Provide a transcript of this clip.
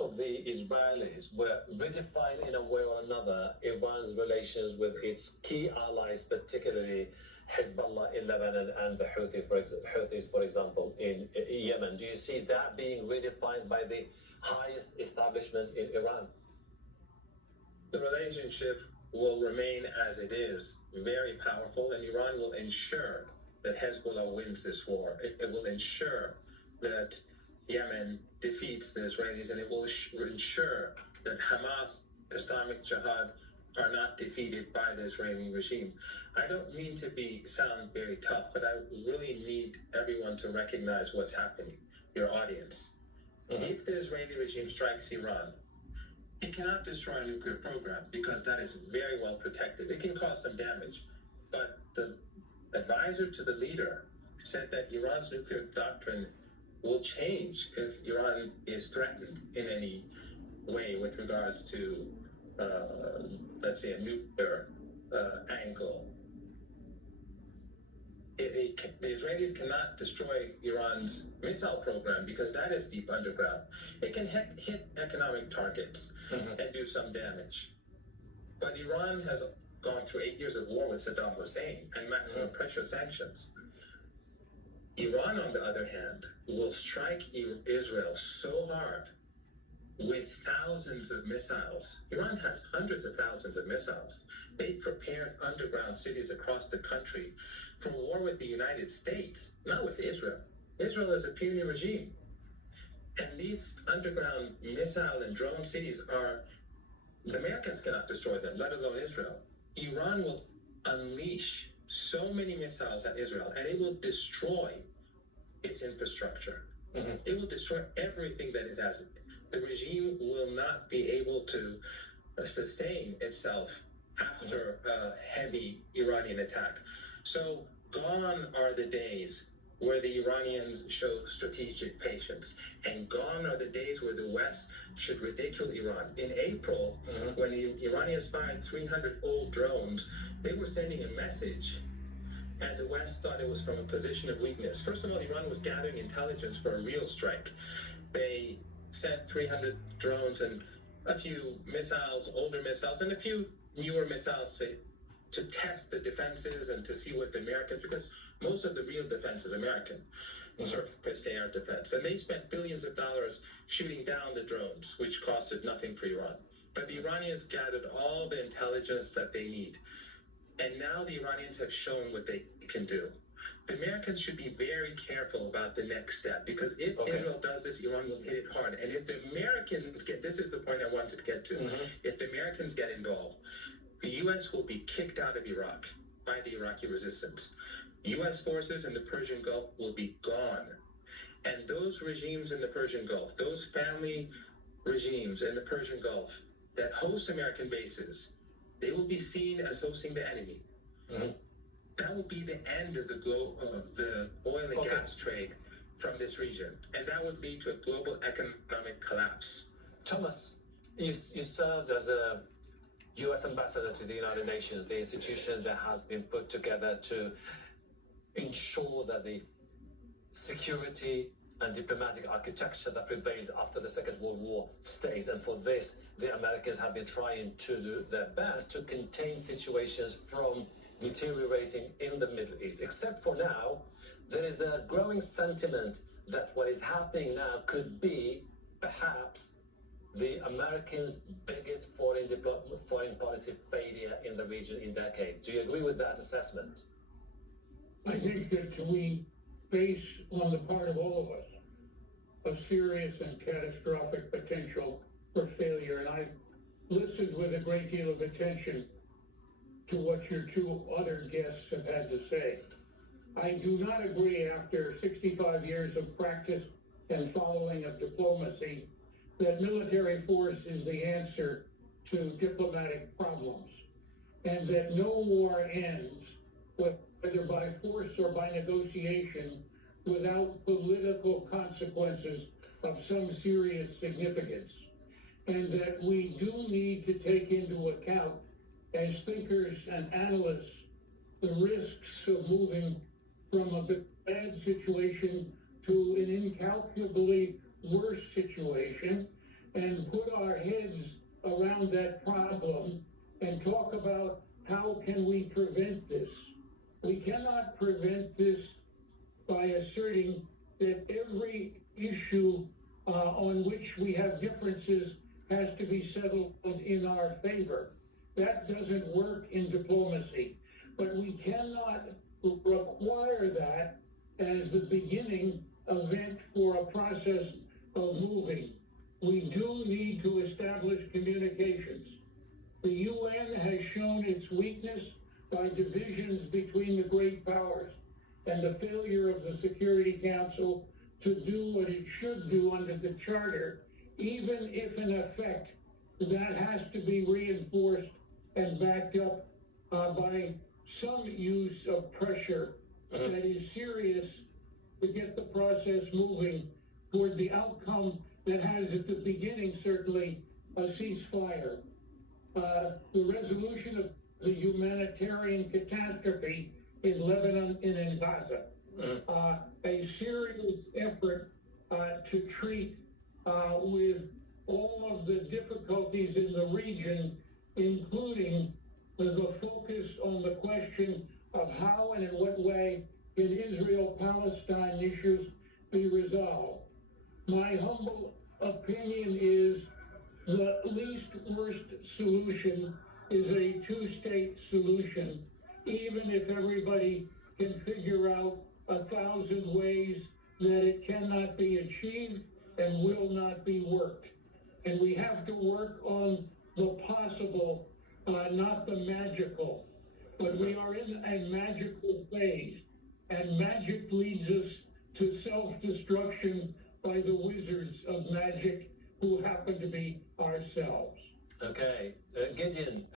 of the Israelis were redefining in a way or another Iran's relations with its key allies, particularly Hezbollah in Lebanon and the Houthis, for example, in Yemen. Do you see that being redefined by the highest establishment in Iran? The relationship will remain as it is, very powerful, and Iran will ensure that Hezbollah wins this war. It will ensure that Yemen defeats the Israelis, and it will ensure that Hamas, Islamic Jihad, are not defeated by the Israeli regime. I don't mean to sound very tough, but I really need everyone to recognize what's happening, your audience. If the Israeli regime strikes Iran, it cannot destroy a nuclear program because that is very well protected. It can cause some damage, but the advisor to the leader said that Iran's nuclear doctrine will change if Iran is threatened in any way with regards to, let's say, a nuclear angle. The Israelis cannot destroy Iran's missile program because that is deep underground. It can hit economic targets and do some damage. But Iran has gone through 8 years of war with Saddam Hussein and maximum pressure sanctions. Iran, on the other hand, will strike Israel so hard with thousands of missiles. Iran has hundreds of thousands of missiles. They prepared underground cities across the country for war with the United States, not with Israel. Israel is a puny regime. And these underground missile and drone cities the Americans cannot destroy them, let alone Israel. Iran will unleash so many missiles at Israel, and it will destroy its infrastructure. It will destroy everything that it has. The regime will not be able to sustain itself after a heavy Iranian attack. So gone are the days where the Iranians show strategic patience, and gone are the days where the West should ridicule Iran. In April, when the Iranians fired 300 old drones, they were sending a message, and the West thought it was from a position of weakness. First of all, Iran was gathering intelligence for a real strike. They sent 300 drones and a few missiles, older missiles, and a few newer missiles to test the defenses and to see what the Americans, because most of the real defense is American, surface to air defense. And they spent billions of dollars shooting down the drones, which costed nothing for Iran. But the Iranians gathered all the intelligence that they need. And now the Iranians have shown what they can do. The Americans should be very careful about the next step, because if Israel does this, Iran will hit it hard. And if the Americans this is the point I wanted to get to, if the Americans get involved, the U.S. will be kicked out of Iraq by the Iraqi resistance. U.S. forces in the Persian Gulf will be gone. And those regimes in the Persian Gulf, those family regimes in the Persian Gulf that host American bases, they will be seen as hosting the enemy. That will be the end of the oil and gas trade from this region. And that would lead to a global economic collapse. Thomas, you served as a U.S. ambassador to the United Nations, the institution that has been put together to ensure that the security and diplomatic architecture that prevailed after the Second World War stays. And for this, the Americans have been trying to do their best to contain situations from deteriorating in the Middle East. Except for now, there is a growing sentiment that what is happening now could be perhaps the Americans' biggest foreign policy failure in the region in decades. Do you agree with that assessment? I think that we face, on the part of all of us, a serious and catastrophic potential for failure. And I listened with a great deal of attention to what your two other guests have had to say. I do not agree, after 65 years of practice and following of diplomacy, that military force is the answer to diplomatic problems, and that no war ends, whether by force or by negotiation, without political consequences of some serious significance, and that we do need to take into account, as thinkers and analysts, the risks of moving from a bad situation to an incalculably worse situation, and put our heads around that problem and talk about how can we prevent this. We cannot prevent this by asserting that every issue on which we have differences has to be settled in our favor. That doesn't work in diplomacy. But we cannot require that as the beginning event for a process of moving. We do need to establish communications. The UN has shown its weakness by divisions between the great powers and the failure of the Security Council to do what it should do under the Charter, even if in effect that has to be reinforced and backed up by some use of pressure that is serious to get the process moving toward the outcome that has at the beginning certainly a ceasefire. The resolution of the humanitarian catastrophe in Lebanon and in Gaza, a serious effort to treat with all of the difficulties in the region, including the focus on the question of how and in what way can Israel-Palestine issues be resolved. My humble opinion is the least worst solution is a two-state solution, even if everybody can figure out 1,000 ways that it cannot be achieved and will not be worked. And we have to work on the possible, not the magical. But we are in a magical phase, and magic leads us to self-destruction by the wizards of magic who happen to be ourselves. Okay, Gideon,